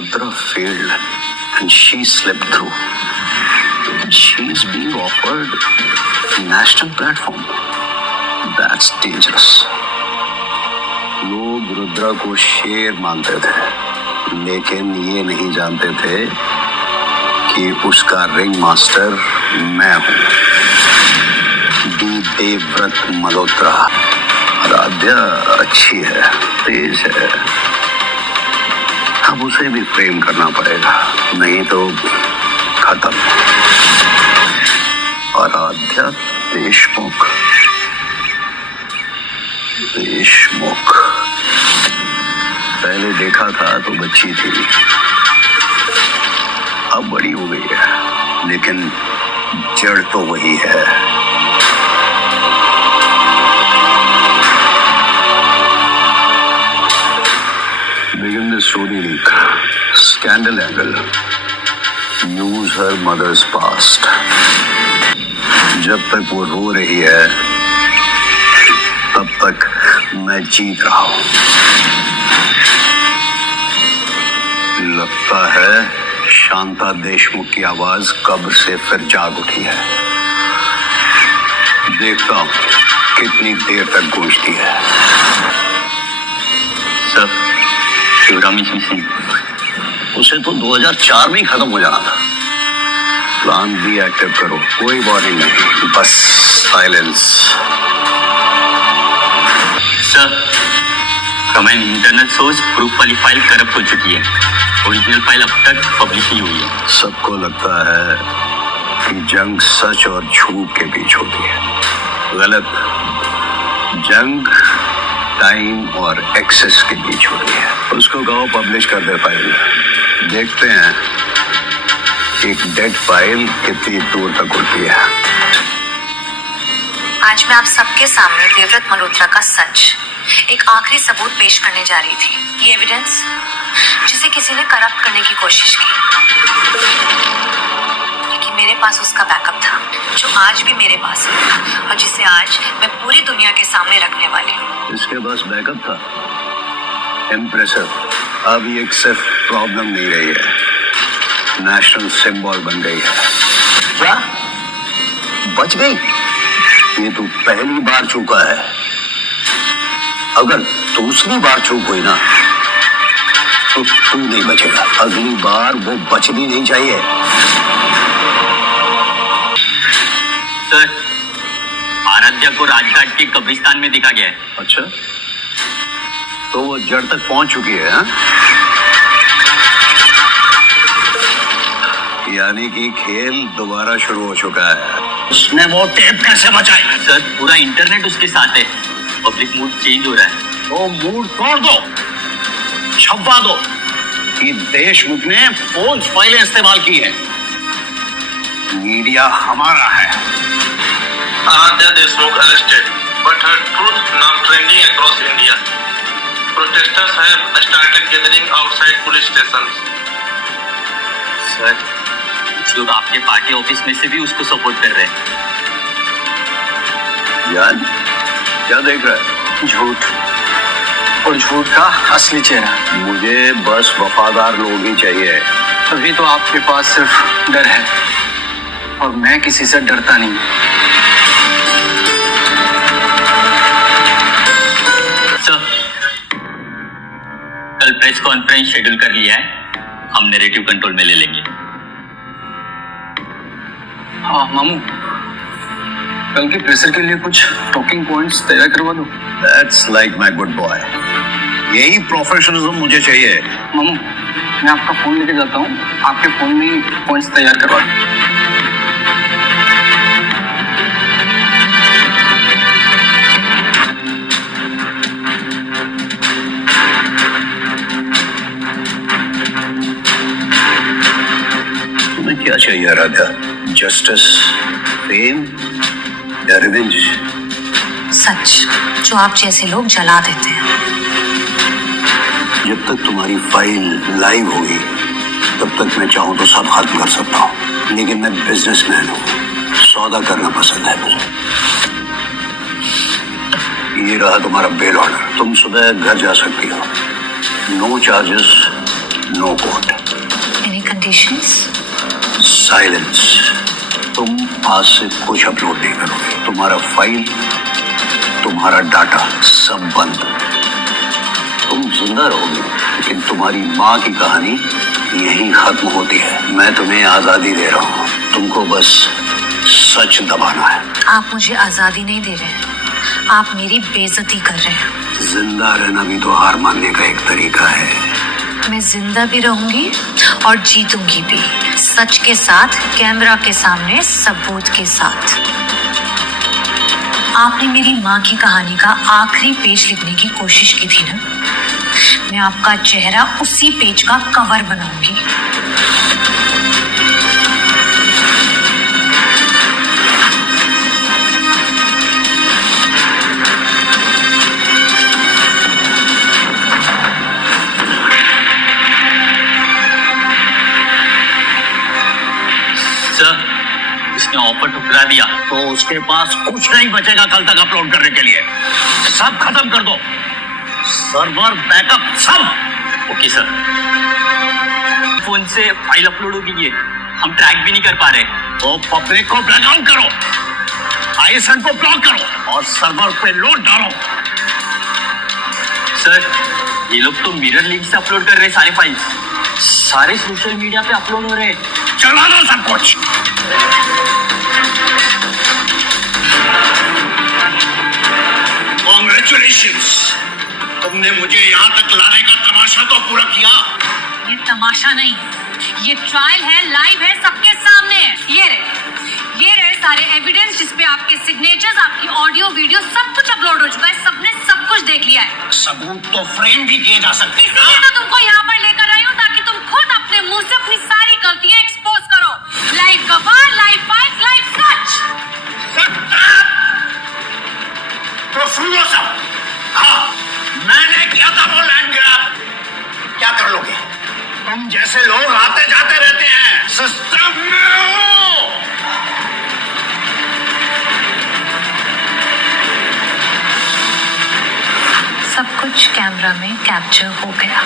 Rudra failed and she slipped through. She is being offered national platform. That's dangerous. लोग रुद्रा को शेर मानते थे, लेकिन ये नहीं जानते थे कि उसका रिंग मास्टर मैं हूँ, डी देवव्रत मल्होत्रा। आराध्या अच्छी है, तेज है, अब उसे भी प्रेम करना पड़ेगा, नहीं तो खत्म। आराध्या देशमुख, देशमुख पहले देखा था तो बच्ची थी, अब बड़ी हो गई है, लेकिन जड़ तो वही है। Begin the story leak. Scandal angle. Use her mother's past. जब तक वो रो रही है, तब तक मैं जीत रहा हूं। लगता है शांता देशमुख की आवाज कब्र से फिर जाग उठी है। देखता हूं कितनी देर तक गूंजती है। Sir, Shivram is missing. उसे तो 2004 में ही खत्म हो जाना था। प्लान भी एक्टिव करो, कोई वार्निंग नहीं, बस silence. Sir, comment internal source proof वाली फाइल करप्ट हो चुकी है। ओरिजिनल फाइल अब तक पब्लिश नहीं हुई है। सबको लगता है कि जंग सच और झूठ के बीच होती है, गलत। जंग टाइम और एक्सेस के बीच होती है। उसको कहो पब्लिश कर दे फाइल। देखते हैं एक डेड फाइल कितनी दूर तक उड़ती है। आज मैं आप सबके सामने देवव्रत मल्होत्रा का सच, एक आखिरी सबूत पेश करने जा रही थी। ये एविडेंस जिसे किसी ने करप्ट करने की कोशिश की, लेकिन मेरे पास उसका बैकअप था, जो आज भी मेरे पास है और जिसे आज मैं पूरी दुनिया के सामने रखने वाली हूँ। इसके पास बैकअप था, इम्प्रेसिव। अब ये सिर्फ प्रॉब्लम नहीं रही है, नेशनल सिंबल बन गई है। क्या बच गई? ये तो पहली बार चूका है, अगर दूसरी बार चूक हुई ना तो तू नहीं बचेगा। अगली बार वो बचनी नहीं चाहिए। सर, आराध्या को राजघाट के कब्रिस्तान में देखा गया है। अच्छा, तो वो जड़ तक पहुंच चुकी है, हा? यानी कि खेल दोबारा शुरू हो चुका है। उसने वो टेप कैसे बचाई? सर, पूरा इंटरनेट उसके साथ है। पब्लिक मूड चेंज हो रहा है। तो मूड तोड़ दो, छपवा दो कि देशमुख ने फोन फाइलें इस्तेमाल की है। मीडिया हमारा है। Aradhya Deshmukh arrested, but her truth now trending across India. Protesters have started gathering outside police stations. Sir, कुछ लोग आपके पार्टी ऑफिस में से भी उसको सपोर्ट कर रहे हैं। यार, क्या देख रहा है? झूठ, और झूठ का असली चेहरा। मुझे बस वफादार लोग ही चाहिए। अभी तो आपके पास सिर्फ डर है, और मैं किसी से डरता नहीं। सर, कल प्रेस कॉन्फ्रेंस शेड्यूल कर लिया है, हम नैरेटिव कंट्रोल में ले लेंगे। हाँ मामू, कल के प्रेशर के लिए कुछ टॉकिंग पॉइंट्स तैयार करवा दो। That's like my good boy. यही प्रोफेशनलिज्म मुझे चाहिए। मामू, मैं आपका फोन लेके जाता हूँ, आपके फोन में ही पॉइंट्स तैयार करवा दो। तुम्हें क्या चाहिए आराध्या? जस्टिस, फेम या रिवेंज? सच, जो आप जैसे लोग जला देते हैं। जब तक तुम्हारी फाइल लाइव होगी, तब तक मैं चाहूं तो सब खत्म कर सकता हूं, लेकिन मैं बिजनेसमैन हूं, सौदा करना पसंद है मुझे। ये रहा तुम्हारा बेल ऑर्डर, तुम सुबह घर जा सकती हो। No charges, no court, any conditions? Silence. तुम आज से कुछ अपलोड नहीं करोगे। तुम्हारा फाइल, तुम्हारा डाटा सब बंद। तुम जिंदा रहोगे, लेकिन तुम्हारी माँ की कहानी यहीं खत्म होती है। मैं तुम्हें आजादी दे रहा हूँ, तुमको बस सच दबाना है। आप मुझे आजादी नहीं दे रहे, आप मेरी बेइज्जती कर रहे हैं। जिंदा रहना भी तो हार मानने का एक तरीका है। मैं जिंदा भी रहूंगी और जीतूंगी भी, सच के साथ, कैमरा के सामने, सबूत के साथ। आपने मेरी माँ की कहानी का आखिरी पेज लिखने की कोशिश की थी ना, मैं आपका चेहरा उसी पेज का कवर बनाऊंगी। सर, इसने ऑफर ठुकरा दिया तो उसके पास कुछ नहीं बचेगा कल तक अपलोड करने के लिए। सब खत्म कर दो, सर्वर, बैकअप सब। Okay sir. फोन से फाइल अपलोड हो गई है, हम ट्रैक भी नहीं कर पा रहे। तो पब्लिक को ब्लैकआउट करो, आईएसएन को ब्लॉक करो और सर्वर पे लोड डालो। सर, ये लोग तो मिरर लिंक से अपलोड कर रहे हैं सारे फाइल्स, सारे सोशल मीडिया पे अपलोड हो रहे हैं। चला दो सब कुछ। कॉन्ग्रेचुलेशंस, तुमने मुझे यहाँ तक लाने का तमाशा तो पूरा किया। ये तमाशा नहीं, ये ट्रायल है, लाइव है, सबके सामने है। ये रहे सारे एविडेंस जिसपे आपके सिग्नेचर्स, आपकी ऑडियो, वीडियो सब कुछ अपलोड हो चुका है। सबने सब कुछ देख लिया है। सबूत तो फ्रेम भी किए जा सकते हैं। इसीलिए तो तुमको यहाँ पर लेकर आई हूँ, ताकि तुम खुद अपने मुंह से अपनी सारी गलतियां एक्सपोज करो। लाइव गवाह, लाइव फाइल्स, लाइव सच। तो सुनो सब। हाँ, मैंने किया था वो लैंड ग्रैब। क्या कर लोगे? तुम जैसे लोग आते जाते रहते हैं, सिस्टम में हो। सब कुछ कैमरा में कैप्चर हो गया।